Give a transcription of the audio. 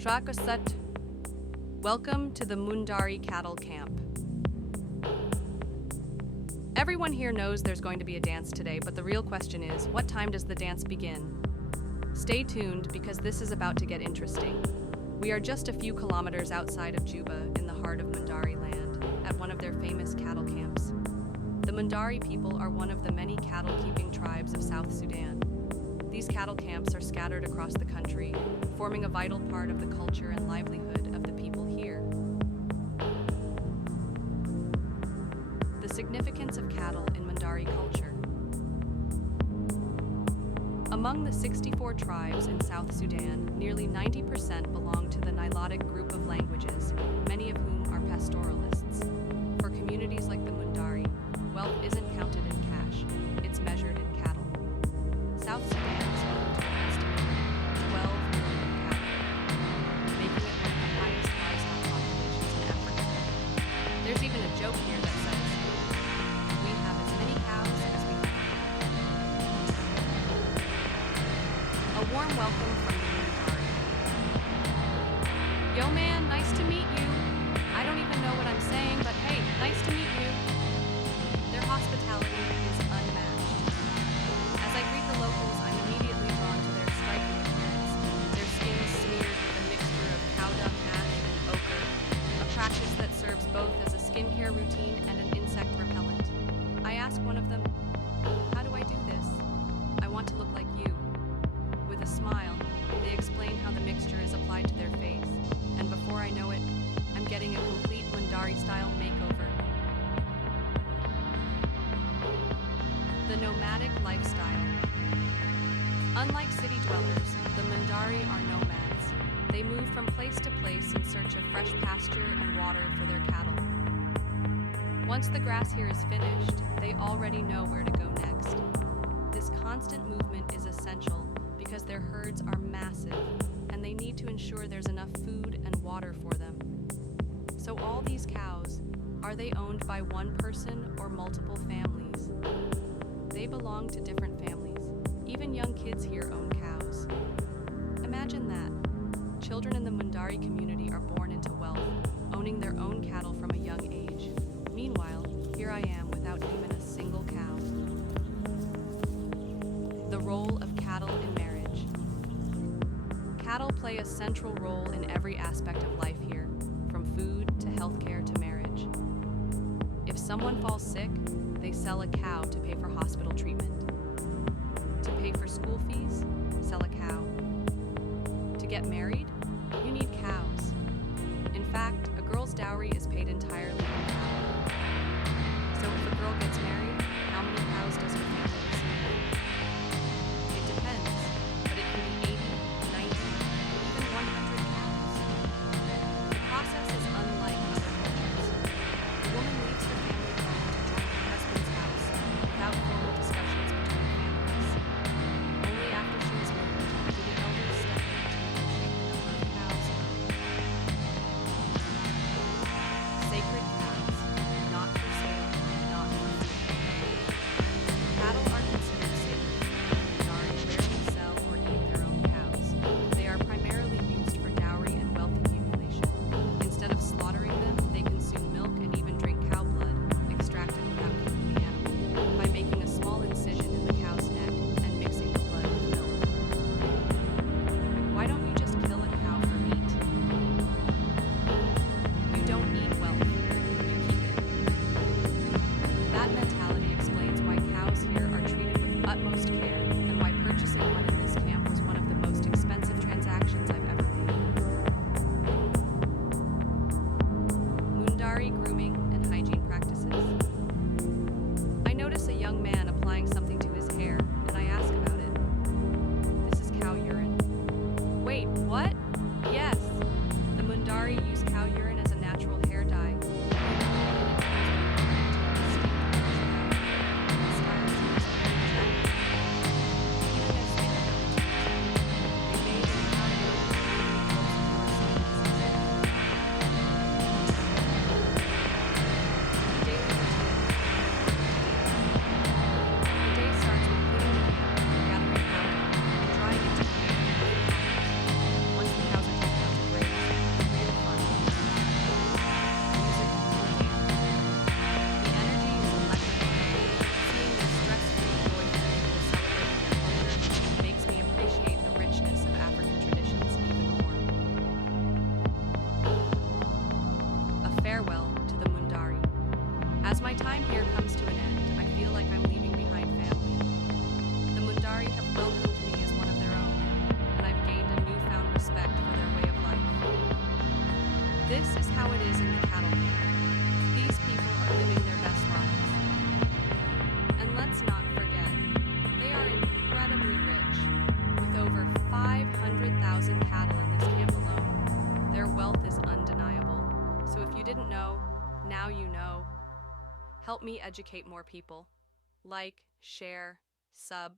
Shakasat. Welcome to the Mundari cattle camp. Everyone here knows there's going to be a dance today, but the real question is, what time does the dance begin? Stay tuned because this is about to get interesting. We are just a few kilometers outside of Juba in the heart of Mundari land, at one of their famous cattle camps. The Mundari people are one of the many cattle-keeping tribes of South Sudan. These cattle camps are scattered across the country, forming a vital part of the culture and livelihood of the people here. The significance of cattle in Mundari culture. Among the 64 tribes in South Sudan, nearly 90% belong to the Nilotic group of languages, many of whom are pastoralists. For communities like the Mundari, wealth isn't counted in cash, it's measured in cattle. South Sudan is home to an estimated 12 million cattle, making it one of the highest livestock populations in Africa. There's even a joke here that says, we have as many cows as we have people. A warm welcome from the Mundari. Yo man, nice to meet you. I don't even know what I'm saying, but hey, nice to meet you. Their hospitality is unmatched. As I greet the locals, I'm immediately drawn to their striking appearance, their skins smeared with a mixture of cow dung ash and ochre, a practice that serves both as a skincare routine and an insect repellent. I ask one of them, how do I do this? I want to look like you. With a smile, they explain how the mixture is applied to their face, and before I know it, I'm getting a complete Mundari-style makeover. The nomadic lifestyle. Unlike city dwellers, the Mundari are nomads. They move from place to place in search of fresh pasture and water for their cattle. Once the grass here is finished, they already know where to go next. This constant movement is essential because their herds are massive and they need to ensure there's enough food and water for them. So all these cows, are they owned by one person or multiple families? They belong to different families. Even young kids here own cows. Imagine that. Children in the Mundari community are born into wealth, owning their own cattle from a young age. Meanwhile, here I am without even a single cow. The role of cattle in marriage. Cattle play a central role in every aspect of life here, from food to healthcare to marriage. If someone falls sick, they sell a cow to pay for hospital treatment. To pay for school fees, sell a cow. To get married, you need cows. In fact, a girl's dowry is paid entirely in cattle. So if a girl gets married, how many cows does her family receive? It depends, but it can be 80, 90, even 100 cows. The process is unlike other cultures. The woman leaves her family home to join her husband's house without formal discussions between families. Only after she is moved do the elders step in to negotiate the number of and cattle in this camp alone. Their wealth is undeniable. So if you didn't know, now you know. Help me educate more people. Like, share, sub,